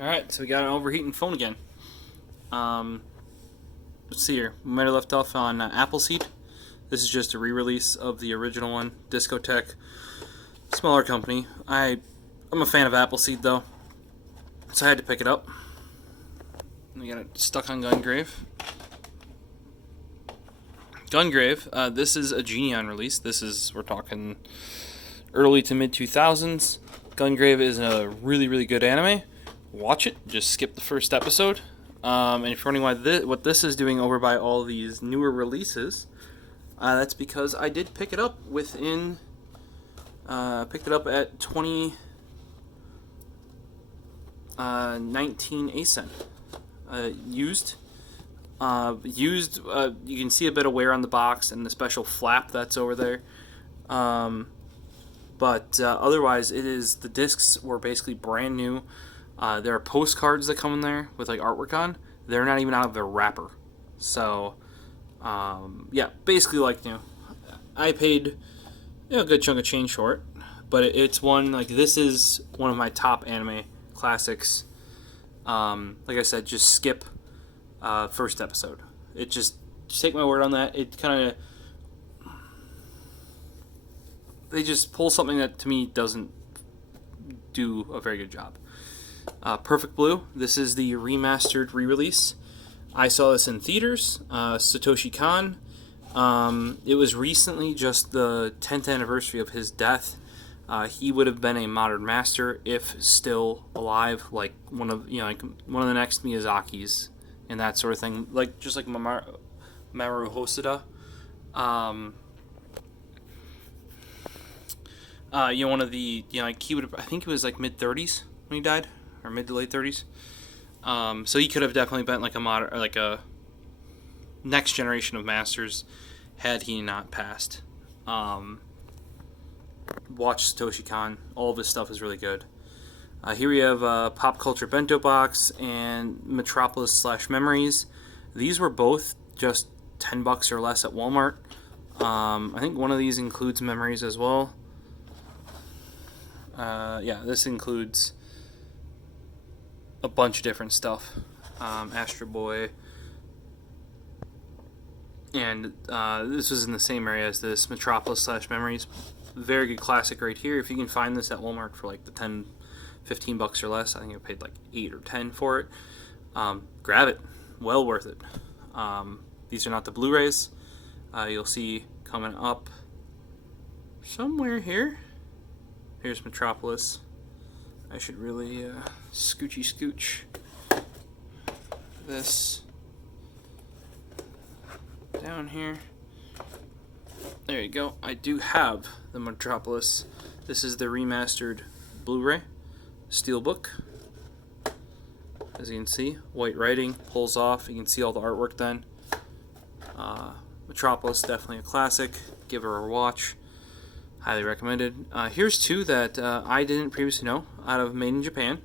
Alright, so we got an overheating phone again. Let's see here. We might have left off on Appleseed. This is just a re-release of the original one, Discotech. Smaller company. I'm a fan of Appleseed though, so I had to pick it up. We got it stuck on Gungrave. Gungrave, this is a Genion release. We're talking early to mid 2000s. Gungrave is a really good anime. Watch it. Just skip the first episode. And if you're wondering what this is doing over by all these newer releases, that's because I did pick it up picked it up at 2019 ASEN. Used. You can see a bit of wear on the box and the special flap that's over there. But otherwise, the discs were basically brand new. There are postcards that come in there with like artwork on. They're not even out of their wrapper. So, yeah, basically like I paid a good chunk of change for it. But it's one this is one of my top anime classics. Like I said, just skip first episode. Just take my word on that. They just pull something that to me doesn't do a very good job. Perfect Blue. This is the remastered re-release. I saw this in theaters. Satoshi Kon. It was recently just the 10th anniversary of his death. He would have been a modern master if still alive, like one of the next Miyazakis and that sort of thing. Just like Mamoru Hosoda. One of the he would have, I think it was like mid 30s when he died, or mid to late 30s. So he could have definitely been like a modern, or like a next generation of masters had he not passed. Watch Satoshi Kon. All of his stuff is really good. Here we have Pop Culture Bento Box and Metropolis / Memories. These were both just $10 or less at Walmart. I think one of these includes Memories as well. Yeah, this includes a bunch of different stuff. Astro Boy. And this was in the same area as this, Metropolis / Memories. Very good classic right here. If you can find this at Walmart for like the $15 or less, I think I paid like 8 or 10 for it. Grab it. Well worth it. These are not the Blu-rays. You'll see coming up somewhere here. Here's Metropolis. I should really scooch this down here. There you go. I do have the Metropolis. This is the remastered Blu-ray Steelbook. As you can see, white writing pulls off. You can see all the artwork then. Metropolis, definitely a classic. Give her a watch. Highly recommended. Here's two that I didn't previously know out of Made in Japan.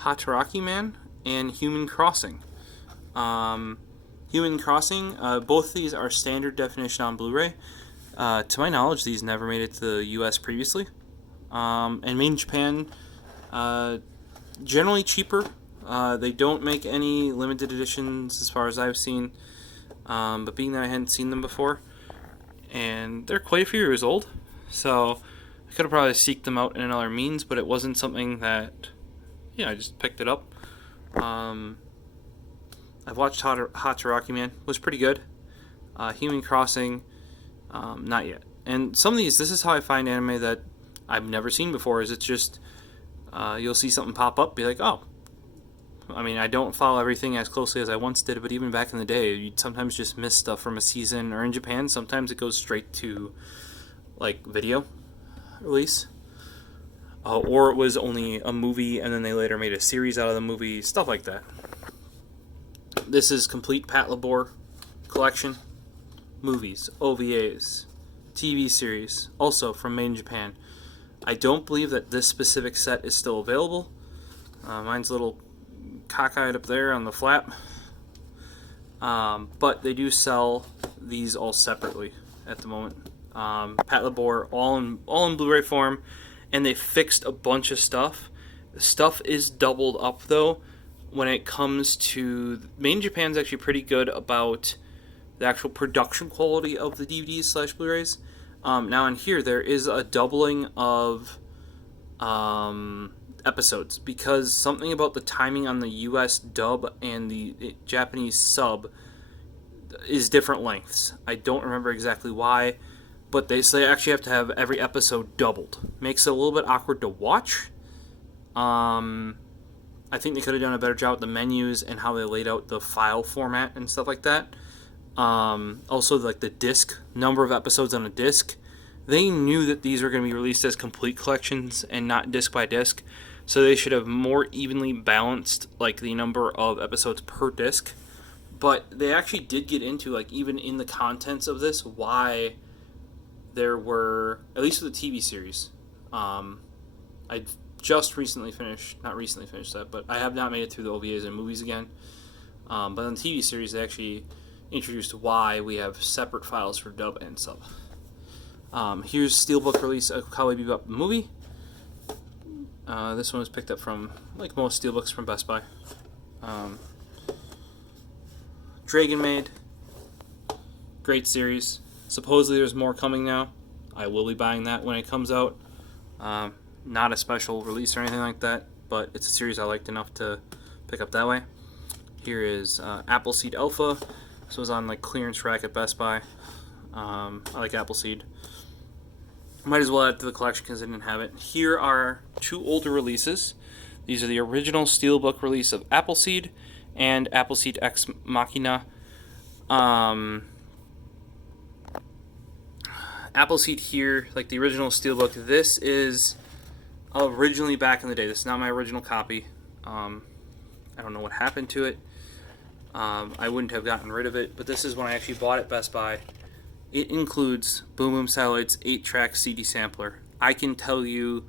Hataraki Man and Human Crossing. Human Crossing, both these are standard definition on Blu-ray. To my knowledge, these never made it to the US previously. And Made in Japan, generally cheaper. They don't make any limited editions as far as I've seen. But being that I hadn't seen them before, and they're quite a few years old, so I could have probably seeked them out in another means, but it wasn't something that, I just picked it up. I've watched Hataraki Man, was pretty good. Human Crossing, not yet. And some of these, this is how I find anime that I've never seen before, is it's just, you'll see something pop up, be like, oh. I mean, I don't follow everything as closely as I once did, but even back in the day, you'd sometimes just miss stuff from a season, or in Japan, sometimes it goes straight to video release, or it was only a movie and then they later made a series out of the movie, stuff like that. This is complete Pat Labor collection, movies, OVAs, TV series, also from Made in Japan. I don't believe that this specific set is still available. Mine's a little cockeyed up there on the flap, but they do sell these all separately at the moment. Pat Labor, all in Blu-ray form, and they fixed a bunch of stuff Stuff is doubled up though when it comes to main Japan's actually pretty good about the actual production quality of the DVDs / Blu-rays. Now in here there is a doubling of episodes because something about the timing on the US dub and the Japanese sub is different lengths. I don't remember exactly why, but they actually have to have every episode doubled. Makes it a little bit awkward to watch. I think they could have done a better job with the menus and how they laid out the file format and stuff like that. Also, like the disc, number of episodes on a disc. They knew that these were going to be released as complete collections and not disc by disc, so they should have more evenly balanced like the number of episodes per disc. But they actually did get into, like, even in the contents of this, why there were, at least with the TV series. I just not recently finished that, but I have not made it through the OVAs and movies again. But on the TV series, they actually introduced why we have separate files for dub and sub. Here's Steelbook release of Cowboy Bebop the movie. This one was picked up from, like most Steelbooks, from Best Buy. Dragon Maid, great series. Supposedly there's more coming now. I will be buying that when it comes out. Not a special release or anything like that, but it's a series I liked enough to pick up that way. Here is Appleseed Alpha. This was on like clearance rack at Best Buy. I like Appleseed. Might as well add to the collection because I didn't have it. Here are two older releases. These are the original Steelbook release of Appleseed and Appleseed Ex Machina. Appleseed here, like the original Steelbook, this is originally back in the day. This is not my original copy. I don't know what happened to it. I wouldn't have gotten rid of it, but this is when I actually bought it at Best Buy. It includes Boom Boom Satellite's 8-track CD sampler. I can tell you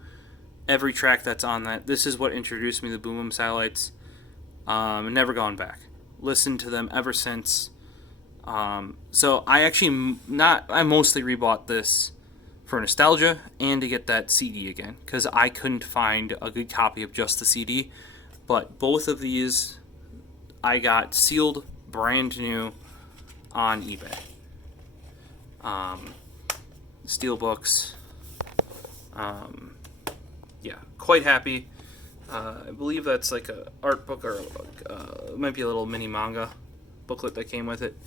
every track that's on that. This is what introduced me to Boom Boom Satellites. Never gone back. Listened to them ever since. So I mostly rebought this for nostalgia and to get that CD again, because I couldn't find a good copy of just the CD. But both of these I got sealed, brand new, on eBay. Steelbooks. Yeah, quite happy. I believe that's like a art book, or it might be a little mini manga booklet that came with it.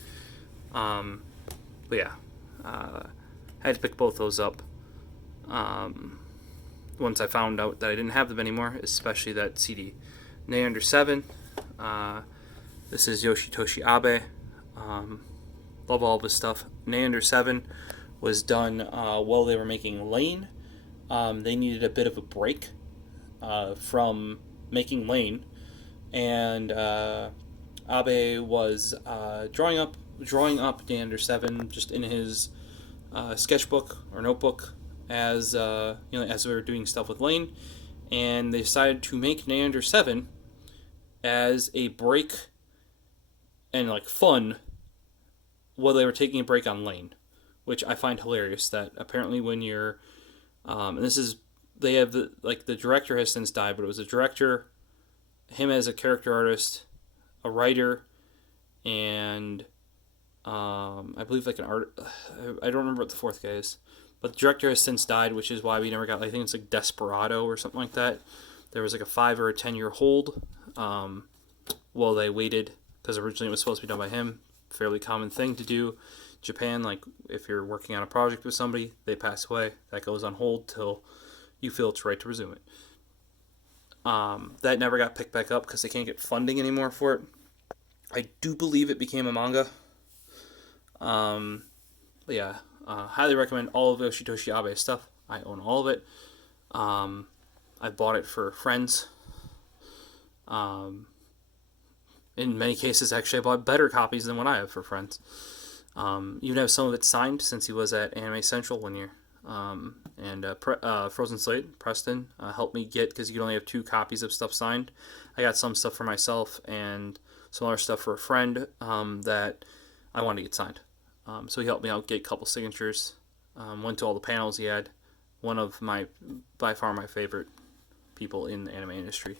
But yeah, I had to pick both those up. Once I found out that I didn't have them anymore, especially that CD. Nay Under 7. This is Yoshitoshi Abe. Love all of his stuff. Nay Under 7 was done while they were making Lane. They needed a bit of a break from making Lane, and Abe was drawing up Nay Under 7 just in his sketchbook or notebook as as we were doing stuff with Lane, and they decided to make Nay Under 7 as a break and like fun while they were taking a break on Lane, which I find hilarious. That apparently when you're and this is, they have the director has since died, but it was a director, him as a character artist, a writer, and I believe like an art. I don't remember what the fourth guy is, but the director has since died, which is why we never got. I think it's like Desperado or something like that. There was like a 5 or a 10 year hold while they waited, because originally it was supposed to be done by him. Fairly common thing to do. Japan, like if you're working on a project with somebody, they pass away, that goes on hold till you feel it's right to resume it. That never got picked back up because they can't get funding anymore for it. I do believe it became a manga. But yeah, highly recommend all of Yoshitoshi Abe's stuff. I own all of it. I bought it for friends. In many cases, actually, I bought better copies than what I have for friends. Even have some of it signed, since he was at Anime Central one year. And Frozen Slate, Preston, helped me get, because you can only have 2 copies of stuff signed. I got some stuff for myself and some other stuff for a friend that I wanted to get signed. So he helped me out get a couple signatures. Went to all the panels he had. One of by far my favorite people in the anime industry.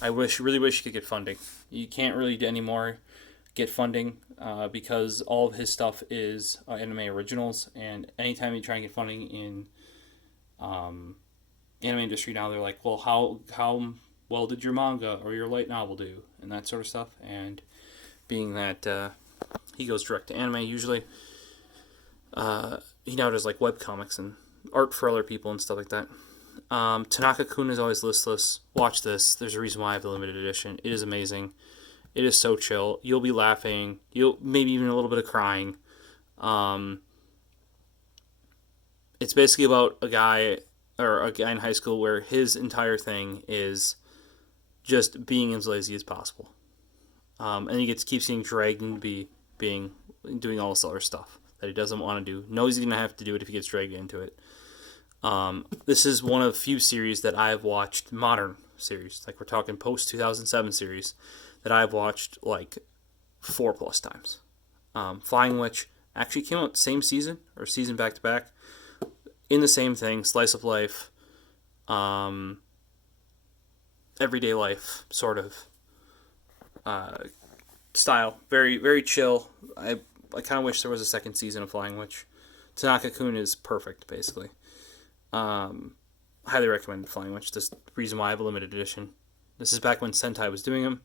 I really wish you could get funding. You can't really anymore get funding because all of his stuff is anime originals, and anytime you try and get funding in anime industry now, they're like, well, how well did your manga or your light novel do, and that sort of stuff. And being that he goes direct to anime usually, he now does like web comics and art for other people and stuff like that. Tanaka-kun is always listless. Watch this. There's a reason why I have the limited edition. It is amazing. It is so chill. You'll be laughing. You'll maybe even a little bit of crying. It's basically about a guy in high school where his entire thing is just being as lazy as possible. And he keeps getting dragged into doing all this other stuff that he doesn't want to do. Knows he's going to have to do it if he gets dragged into it. This is one of few series that I've watched, modern series, like we're talking post 2007 series, that I've watched like 4+ times. Flying Witch actually came out same season or season back to back, in the same thing, slice of life, everyday life sort of style, very very chill. I kind of wish there was a second season of Flying Witch. Tanaka-kun is perfect, basically. Highly recommend Flying Witch. This reason why I have a limited edition. This is back when Sentai was doing them.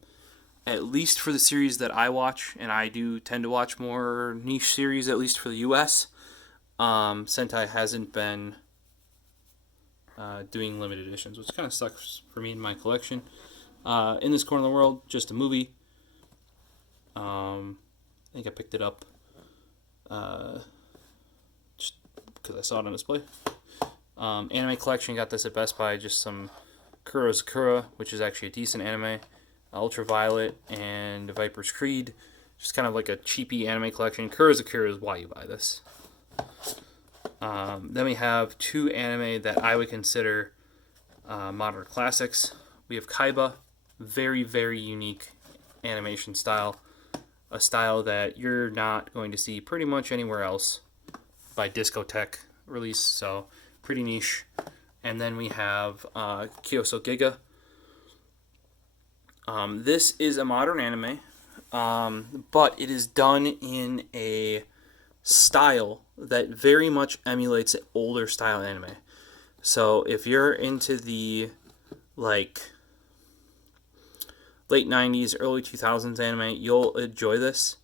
At least for the series that I watch, and I do tend to watch more niche series, at least for the US. Sentai hasn't been doing limited editions, which kind of sucks for me in my collection. In This Corner of the World, just a movie. I think I picked it up just because I saw it on display. Anime collection, got this at Best Buy, just some Kuro Sakura, which is actually a decent anime, Ultraviolet, and Viper's Creed, just kind of like a cheapy anime collection. Kuro Sakura is why you buy this. Then we have 2 anime that I would consider modern classics. We have Kaiba, very, very unique animation style, a style that you're not going to see pretty much anywhere else by Discotech release, so pretty niche. And then we have Kyoso Giga. This is a modern anime, but it is done in a style that very much emulates older style anime. So if you're into the like late 90s, early 2000s anime, you'll enjoy this.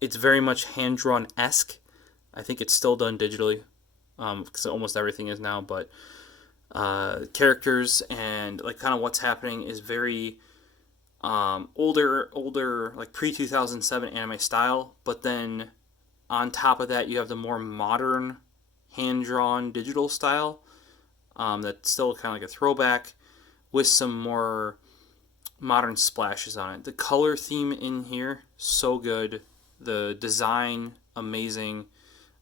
It's very much hand-drawn-esque. I think it's still done digitally, because almost everything is now, but characters and like kind of what's happening is very older, like pre-2007 anime style, but then on top of that you have the more modern hand-drawn digital style that's still kind of like a throwback with some more modern splashes on it. The color theme in here, so good. The design, amazing.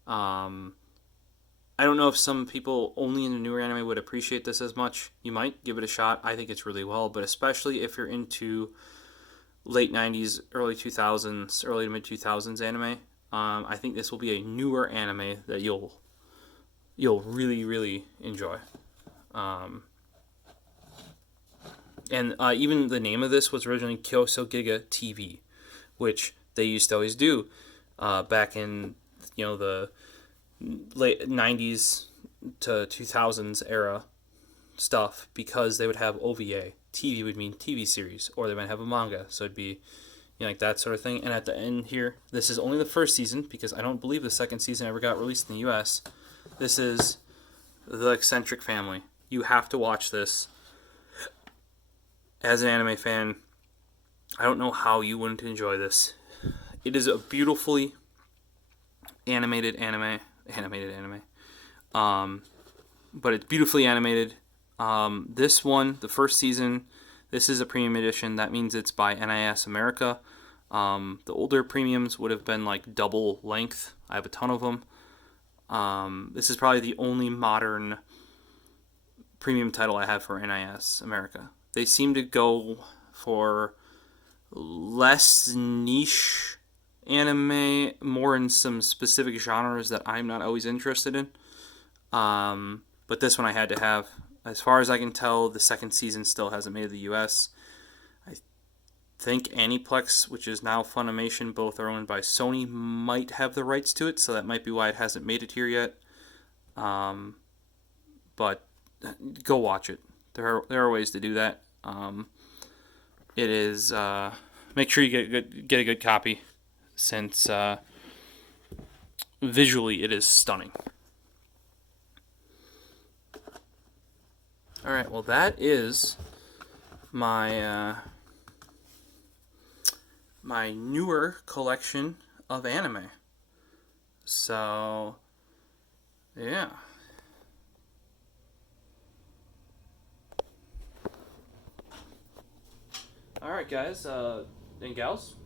I don't know if some people only in the newer anime would appreciate this as much. You might give it a shot. I think it's really well, but especially if you're into late 90s, early 2000s, early to mid 2000s anime, I think this will be a newer anime that you'll really, really enjoy. And even the name of this was originally Kyoso Giga TV, which they used to always do back in the late 90s to 2000s era stuff, because they would have OVA. TV would mean TV series, or they might have a manga, so it'd be like that sort of thing. And at the end here, this is only the first season, because I don't believe the second season ever got released in the US. This is The Eccentric Family. You have to watch this. As an anime fan, I don't know how you wouldn't enjoy this. It is a beautifully animated anime. But it's beautifully animated. This one, the first season, this is a premium edition. That means it's by NIS America. The older premiums would have been like double length. I have a ton of them. This is probably the only modern premium title I have for NIS America. They seem to go for less niche anime, more in some specific genres that I'm not always interested in. But this one I had to have. As far as I can tell, the second season still hasn't made it to the U.S. I think Aniplex, which is now Funimation, both are owned by Sony, might have the rights to it, so that might be why it hasn't made it here yet. But go watch it. There are ways to do that. It is make sure you get a good copy, since visually it is stunning. All right, well that is my my newer collection of anime. So yeah. All right, guys and gals,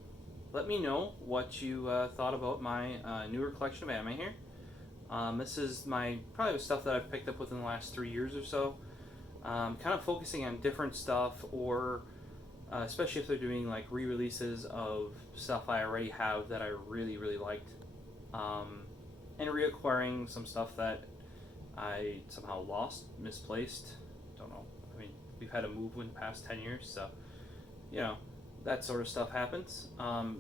let me know what you thought about my newer collection of anime here. This is my probably the stuff that I've picked up within the last 3 years or so. Kind of focusing on different stuff, or especially if they're doing like re-releases of stuff I already have that I really really liked, and reacquiring some stuff that I somehow lost, misplaced. Don't know. I mean, we've had a move in the past 10 years, so you know that sort of stuff happens.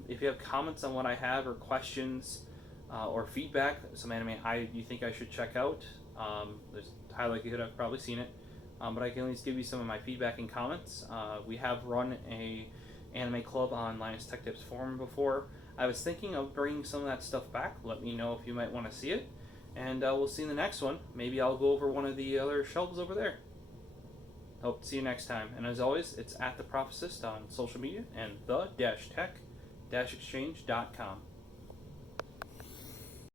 If you have comments on what I have, or questions, or feedback, some anime you think I should check out, there's a high likelihood I've probably seen it. But I can at least give you some of my feedback and comments. We have run a anime club on Linus Tech Tips forum before. I was thinking of bringing some of that stuff back. Let me know if you might want to see it, and we'll see in the next one. Maybe I'll go over one of the other shelves over there. Hope to see you next time. And as always, it's at the Prophecist on social media and the-tech-exchange.com.